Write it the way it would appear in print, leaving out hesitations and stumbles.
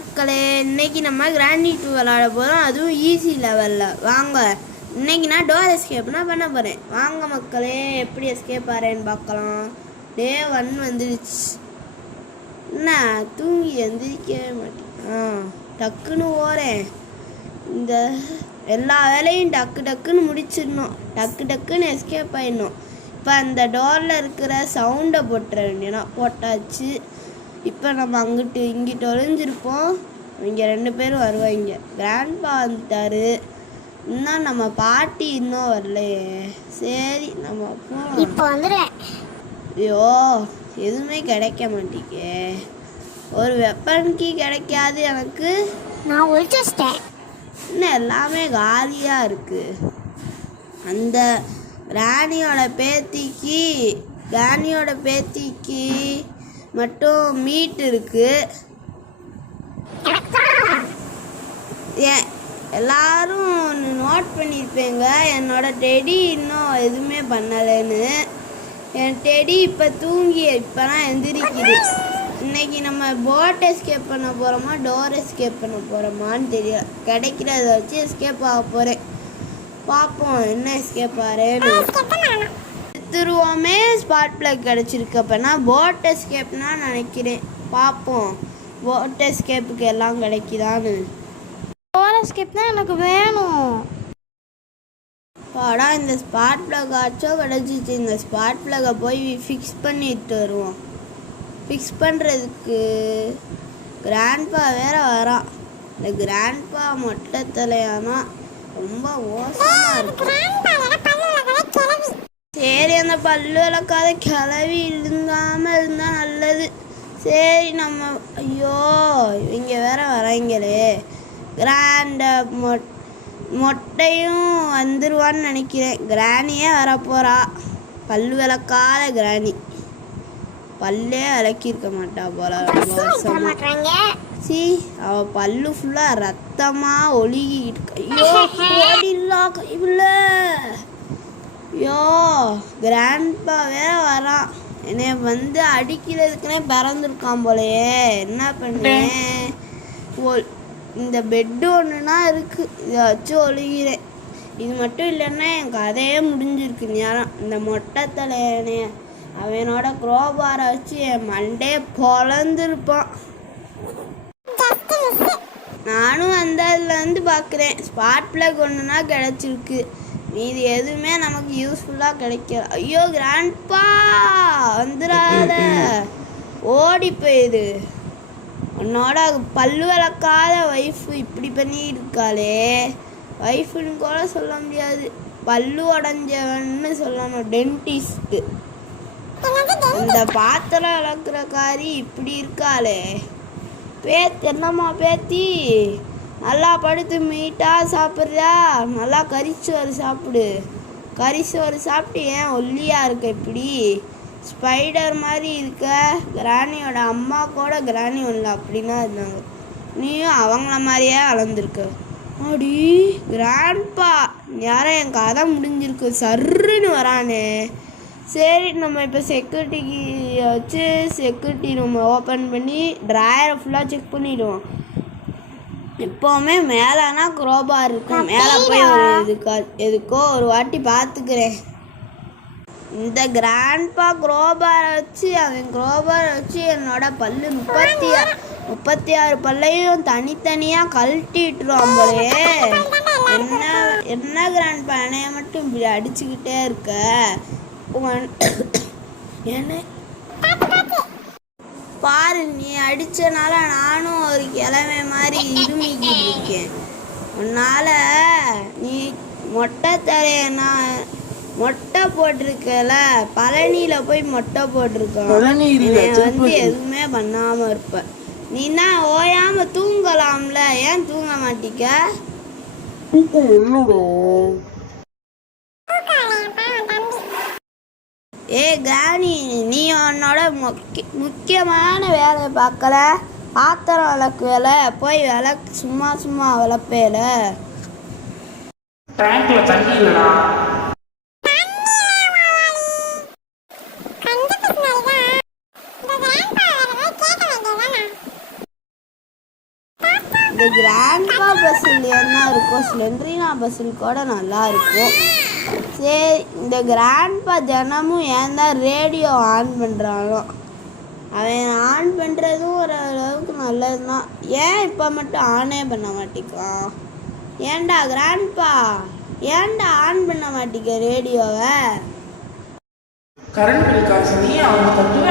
மக்களே, இன்னைக்கு நம்ம கிராண்டி 2 விளாட போகிறோம், அதுவும் ஈஸி லெவலில். வாங்க, இன்னைக்கு நான் டோர் எஸ்கேப்னா பண்ண போகிறேன். வாங்க மக்களே, எப்படி எஸ்கேப் ஆகிறேன்னு பார்க்கலாம். டே 1 வந்துடுச்சு. என்ன தூங்கி எந்திரிக்கவே மாட்டேன். டக்குன்னு ஓறேன். இந்த எல்லா வேலையும் டக்கு டக்குன்னு முடிச்சிடணும். டக்கு டக்குன்னு எஸ்கேப் ஆகிடணும். இப்போ அந்த டோரில் இருக்கிற சவுண்டை போட்டுற வேண்டியனா போட்டாச்சு. இப்போ நம்ம அங்கிட்டு இங்கிட்டு ஒளிஞ்சிருப்போம். இங்கே 2 பேரும் வருவாங்க. கிராண்ட்பா வந்துட்டாரு. இன்னும் நம்ம பாட்டி இன்னும் வரலையே. சரி நம்ம இப்போ வந்துடுவேன். ஐயோ எதுவுமே கிடைக்க மாட்டேங்க. ஒரு வெப்பன் கீ கிடைக்காது எனக்கு. நான் ஒழிச்சிட்டேன். இன்னும் எல்லாமே காலியாக இருக்குது. அந்த கிராணியோட பேத்திக்கு மட்டும் மீட் இருக்கு. எல்லாரும் நோட் பண்ணியிருப்பேங்க என்னோட டெடி இன்னும் எதுவுமே பண்ணலைன்னு. என் டெடி இப்போ தூங்கி இப்போலாம் எந்திரிக்குது. இன்னைக்கு நம்ம போட் எஸ்கேப் பண்ண போகிறோமா டோர் எஸ்கேப் பண்ண போகிறோமான்னு தெரியல. கிடைக்கிறத வச்சு எஸ்கேப் ஆக போகிறேன். பார்ப்போம் என்ன எஸ்கேப் ஆகிறேன்னு. திருவோமே ஸ்பாட் பிளக் கிடச்சிருக்கு. அப்போனா போட் எஸ்கேப்னா நினைக்கிறேன். பார்ப்போம் போட் எஸ்கேப்புக்கு எல்லாம் கிடைக்குதான்னு. டோர் எஸ்கேப் தான் எனக்கு வேணும். பாடா இந்த ஸ்பாட் பிளக் ஆச்சும் கிடச்சிச்சு. இந்த ஸ்பாட் பிளக்கை போய் ஃபிக்ஸ் பண்ணிட்டு வருவோம். ஃபிக்ஸ் பண்ணுறதுக்கு கிராண்ட்பா வேற வரான். இந்த கிராண்ட்பா மொட்டை தலையானா ரொம்ப மோசமாக இருக்கு. சரி அந்த பல்லு விளக்காத கிளவி இருந்தாமல் இருந்தால் நல்லது. சரி நம்ம ஐயோ இவங்க வேற வராங்களே. கிராண்ட மொட்டையும் வந்துடுவான்னு நினைக்கிறேன். கிராணியே வரப்போகிறா. பல்லு விளக்காத கிராணி. பல்லே விளக்கியிருக்க மாட்டா போல. சி அவள் பல்லு ஃபுல்லாக ரத்தமாக ஒழுகிட்டு. ஐயோ ஓடில்லா கைவில்ல. ஐயோ கிராண்ட்பா வேற வரான். என்னை வந்து அடிக்கிறதுக்குனே பிறந்திருக்கான் போலையே. என்ன பண்ணேன். இந்த பெட்டு ஒன்றுனா இருக்குது. இதை வச்சு ஒழுகிறேன். இது மட்டும் இல்லைன்னா என் கதையே முடிஞ்சிருக்கு நேரம். இந்த மொட்டை தலையனைய அவனோட குரோபாரை வச்சு என் மண்டே பொழந்திருப்பான். நானும் அந்த இதுலேருந்து பார்க்குறேன். ஸ்பாட் பிளக் ஒன்றுனா கிடச்சிருக்கு. மீது எதுவுமே நமக்கு யூஸ்ஃபுல்லாக கிடைக்கல. ஐயோ கிராண்ட்பா வந்துடாத. ஓடி போயிடு. உன்னோட பல்லு விளக்காத ஒய்ஃபு இப்படி பண்ணி இருக்காளே. ஒய்ஃபுன்னு கூட சொல்ல முடியாது. பல்லு உடஞ்சவன்னு சொல்லணும். டென்டிஸ்ட்டு. இந்த பாத்திரம் விளக்குற காரி இப்படி இருக்காளே. என்னம்மா பேத்தி நல்லா படுத்து மீட்டாக சாப்பிட்றியா? நல்லா கறிச்சோறு சாப்பிடு. கறிச்சோறு சாப்பிட்டு ஏன் ஒல்லியாக இருக்க இப்படி ஸ்பைடர் மாதிரி இருக்க? கிராணியோட அம்மா கூட கிராணி ஒன்று அப்படின்னா இருந்தாங்க. நீயும் அவங்கள மாதிரியே வளர்ந்துருக்க. அடி கிராண்ட்பா யாரும் என் கதை முடிஞ்சிருக்கு. சர்ருன்னு வரானே. சரி நம்ம இப்போ செக்யூரிட்டிக்கு வச்சு செக்யூரிட்டி ரூம் ஓப்பன் பண்ணி ட்ராயரை ஃபுல்லாக செக் பண்ணிவிடுவோம். எப்போவுமே மேலேனா குரோபார் இருக்கும். மேலே போய் ஒரு எதுக்கோ ஒரு வாட்டி பார்த்துக்கிறேன். இந்த கிராண்ட்பா குரோபாரை வச்சு என்னோட பல்லு 36 பல்லையும் தனித்தனியாக கழட்டி விட்டுருவான் போலே. என்ன கிராண்ட்பா என்னைய மட்டும் இப்படி அடிச்சுக்கிட்டே இருக்க? என்ன பாரு, நீ அடித்தனால நானும் ஒரு கிழமை மாதிரி இருமிக்கிட்டு இருக்கேன். உன்னால் நீ மொட்டை தலைய நான் மொட்டை போட்டிருக்கல. பழனியில் போய் மொட்டை போட்டிருக்கான். வந்து எதுவுமே பண்ணாமல் இருப்ப. நீனா ஓயாமல் தூங்கலாம்ல. ஏன் தூங்க மாட்டிக்க? ஏ கிராணி, நீ உன்னோட முக்கியமான வேலையை பார்க்கல. பாத்திரம் விளக்கு வேலை போய் சும்மா விளப்பேல. இந்த கிராண்ட்பா பஸ்ஸில் என்ன இருக்கும், ஸ்லெண்ட்ரினா பஸ்ஸில் கூட நல்லா இருக்கும். சரி, இந்த கிராண்ட்பா தினமும் ஏன் தான் ரேடியோ ஆன் பண்ணுறானோ, அவன் ஆன் பண்ணுறதும் ஓரளவுக்கு நல்லது தான். ஏன் இப்போ மட்டும் ஆனே பண்ண மாட்டேங்கான்? ஏன்டா கிராண்ட்பா, ஏன்டா ஆன் பண்ண மாட்டேங்க ரேடியோவை? கரண்ட் பில் காசு நீ அவனை கட்டுவ.